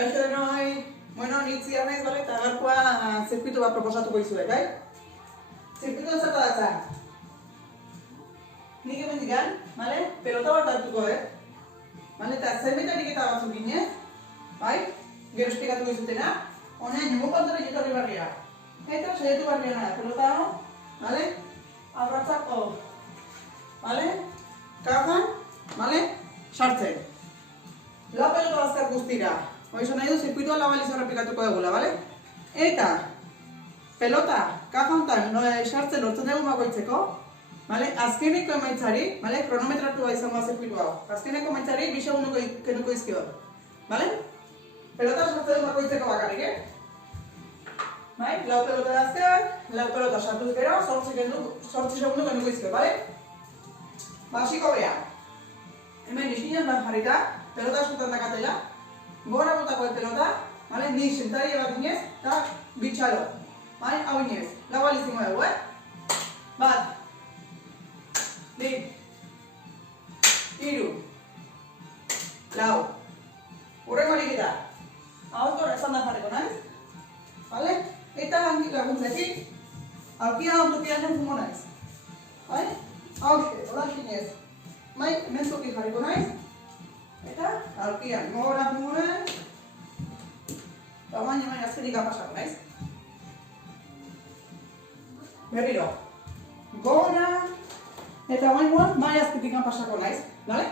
Kaixo denoi, bueno, nitzia naiz, bale, eta gaurkoa zirkuitu bat proposatuko izuet, bai? Zirkuitu zerta datza. Nik hemen digan, bale, pelota bat hartuko, Bale, eta zenbait ariketa batzuk ginez, bai? Gero esplikatuko izutena, honen nengo kontora jetorri barria. Eta saietu barria nada, pelota hau, bale? Abratzak hor, bale? Kajan, bale? Sartzen. Lau pelota bazkar guztira. Hoizo nahi du zirkuitua lau aliz errepikatuko dugula, bale? Eta pelota kaja hontan sartzen lortzen dugu bakoitzeko, bale? Azkeneko emaitzari, bale? Kronometratua izango da zirkuitu hau. Azkeneko emaitzari 2 segunduko kenduko dizkiot. Bale? Pelota sartzen dugu bakoitzeko bakarrik, Bai? Lau pelota dazkar, lau pelota sartuz gero, 8 segundu kenduko dizkiot, bale? Basiko bea. Hemen iskinan da jarrita, pelota eskutan dakatela. Gora botako pelota, bale? Nik sentaria bat inez, eta bitxalo. Bale? Hau inez. Lau alizingo dugu, Bat. Bi. 3. Lau. Urrengo ariketa. Hau esan da jarriko naiz. Bale? Eta laguntzetik, aurkia autopian fungo naiz. Bale? Hau hola inez. Bai, hemen zuki jarriko naiz. Eta, aurkian, gora fungoen. Eta baina azkenik pasako naiz. Berriro. Gora. Eta baina azkenik pasako naiz. Bale?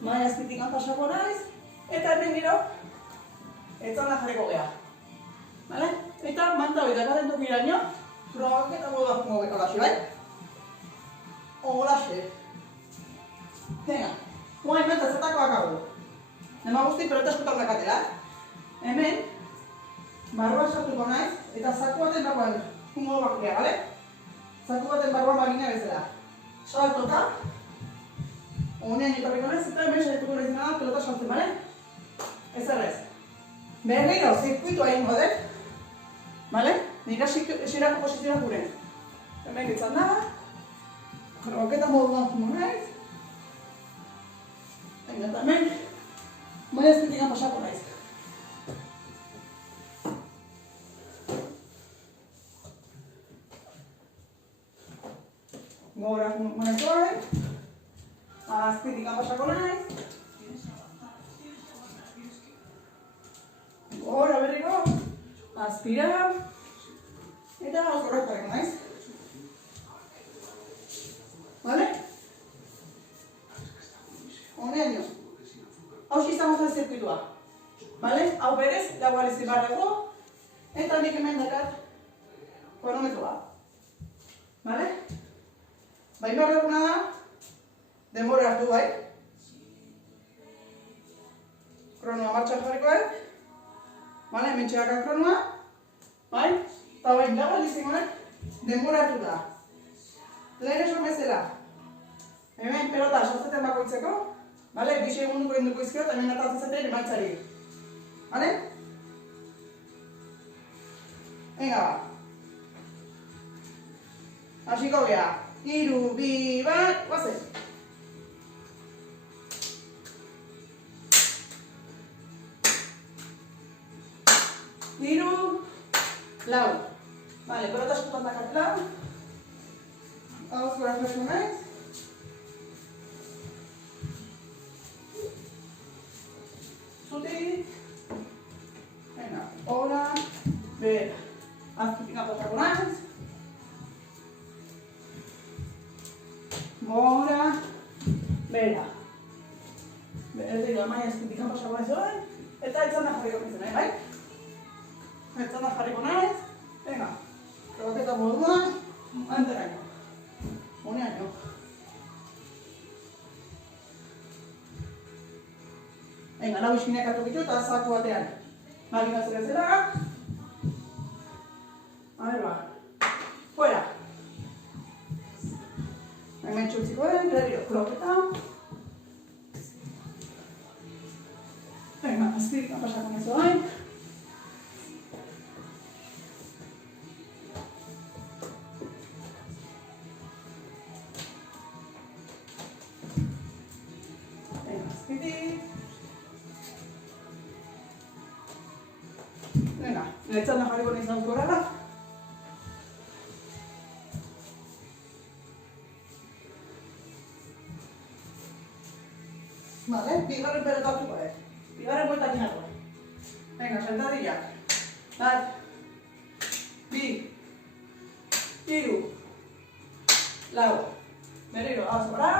Baina azkenik pasako naiz. Eta hemen gero, etzan da jarriko geha. Bale? Eta manta hori dakaten tokiraino, probak eta moda fungo geha olaxe, bai? Olaxe. Venga. Guain menta zetakoak hau. Nema guzti pelota eskutan dakatela. Hemen, barroa sartuko naiz, eta zaku baten barroan fungo bakia, bale? Zaku baten barroan bagina bezala. Saltota. Honean etorriko naiz, eta hemen saietuko naiz nada pelota saltzen, bale? Ez errez. Berriro, zirkuitua egingo dut. Bale? Nira esirako posizioak gure. Hemen gitzan da. Kroketa moduan fungo naiz. Eta hemen, baina ezketikan pasako naiz. Gora monetoen, azketikan pasako naiz. Gora berriko, azpira, eta azkorrak pareko naiz. Bale? Honean dio. Hau izango zen zirkuitua. Bale? Hau berez, lau alizi barrego, eta nik hemen dakat kronometroa. Bale? Bain barreguna da, denbora hartu bai. Kronoa martxan jarrikoek. Bale? Hemen txeakak kronoa. Bai? Eta bain lau alizi honek denbora hartu da. Lehen esan bezala. Hemen pelota sartzeten bakoitzeko. Bale, 2 segunduko induko izkiot, hemen atatzen zaten emaitzari. Bale? Venga, ba. Hasiko geha. 3, 2, 1, guazen. Hiru, lau. Bale, pelota eskutan dakatela. Hau zura fresko naiz. Zutik. Venga, hora, bera. Azkitik apatako naiz. Gora, bera. Berdira, maia azkitik apatako naiz. Eta etzan da jarriko naiz, bai? Etzan da jarriko naiz. Venga, probaketa moduan, anteraino. Honean jo. Venga, lau iskinak hartu ditu eta zaku batean. Magina zera. A ver, ba. Fuera. Hemen txutzikoen, berriro, kroketa. Venga, azkirik pasako nahizu hain. Venga, azkirik. Letzana jarriko nahi zauzkorala. Vale, bigarren pelotatuko, bigarren bueltakin nago. Venga, sentadilla. Bat, bi, hiru, lau. Berriro, azkora.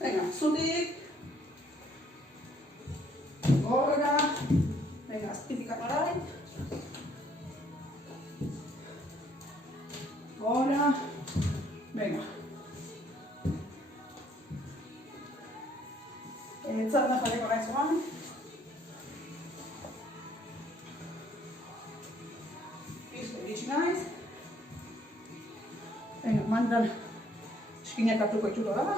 Venga, zutik. Gora. Venga, azpitik orain. Gora. Venga. Etzarna jarriko nahi zoan. Listo, iritsi naiz. Venga, mandan eskinak hartuko itxuko da.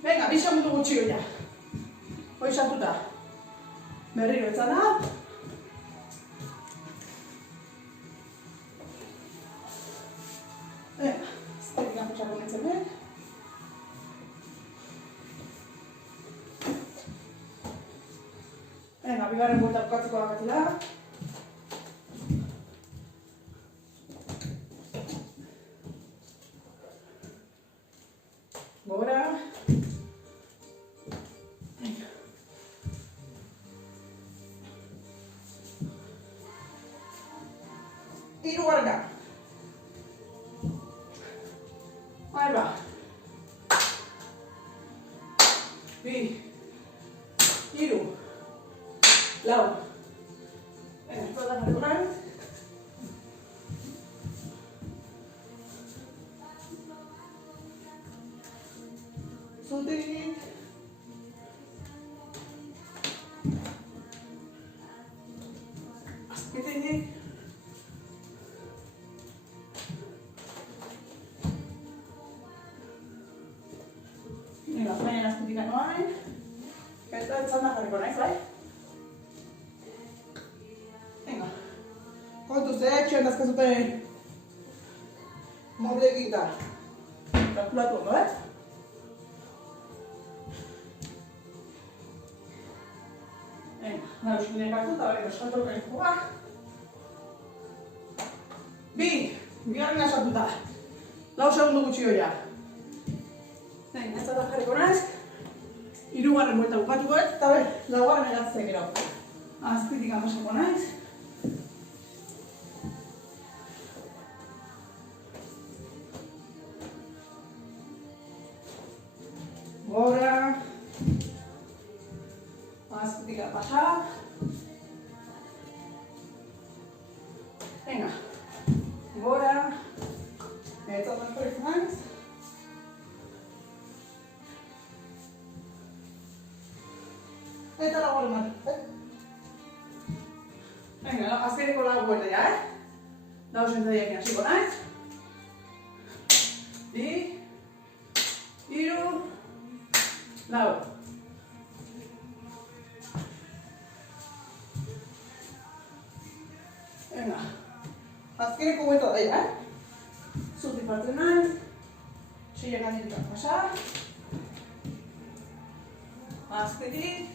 Venga, 2 segundu gutxi hoia. Hoi sartuta. Berriro etzana. Venga, zerrik gantutxako nintzen behar. Venga, bigarren buelta bukatzeko bakatila. Gora. Hirugarrena. Ahí va. Bi. Hiru. Lau. Venga, todas las regulares. Zutik. Azpitik. Venga, baina azpitik anoain. Eta etzana jarriko naiz, bai? Venga. Kontuz, txendazka zuten moblek da. Kalkulatu ondo, Venga, naruskinek hartu eta hori eskaltu gaizkoa. Bigarrena sartuta. 4 segundu gutxi hoia. Venga, ez da jarriko naiz. Hirugarren buelta bukatuko eta laugarren eratzen gero. Azpitik pasako naiz. Gora. Azpitik pasa. Venga. Gora. Eta jarriko naiz. Eta laugarren bat. Venga, azkeneko lau buelta ya, Lau sentadiekin hasiko naiz. 2, 3, 4. Venga. Azkeneko buelta da ya, Zutik partzen naiz. Seiak gainetik pasa. Azketik.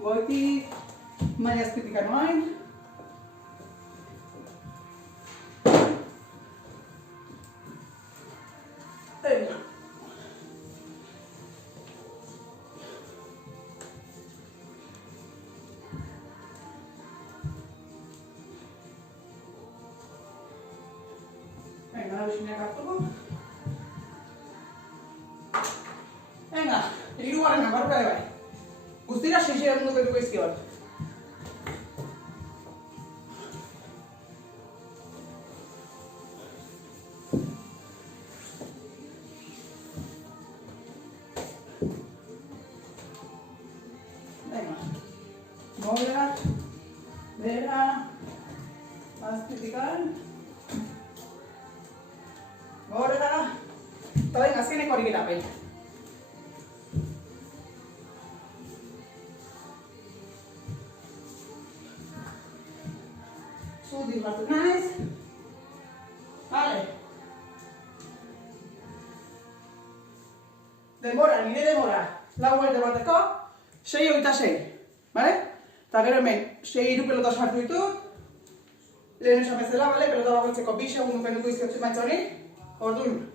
Goitik. Maila azketik anoain. Venga. Venga, naruskinak hartuko. Venga, hirugarrena, barruka ere bai. Guztira 6 segundu betuko izkiot. Venga. Gora. Bera. Azpitikan. Gora. Eta venga, azkeneko hori gira behin. Su di fatto nice. Vale. Demora, nire demora. Lau buelta bateko, 6:26. Vale? Eta gero hemen, 6 pelota sartu ditut. Lehen esan bezala, bale? Pelota bakoitzeko 2 segundu kenduko izkiotzu emaitza hori. Orduan,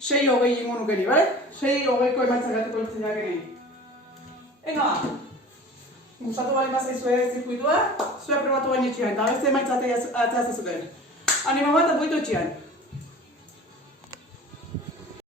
6:20 ingo nukeni, bale? 6:20ko emaitza gatuko litzea geni. Venga, ba. Gustatu bali bazaizue zirkuitua, zue probatu baino etxean, eta beste emaitza atzea zezuten. Animo bat, buitu etxean.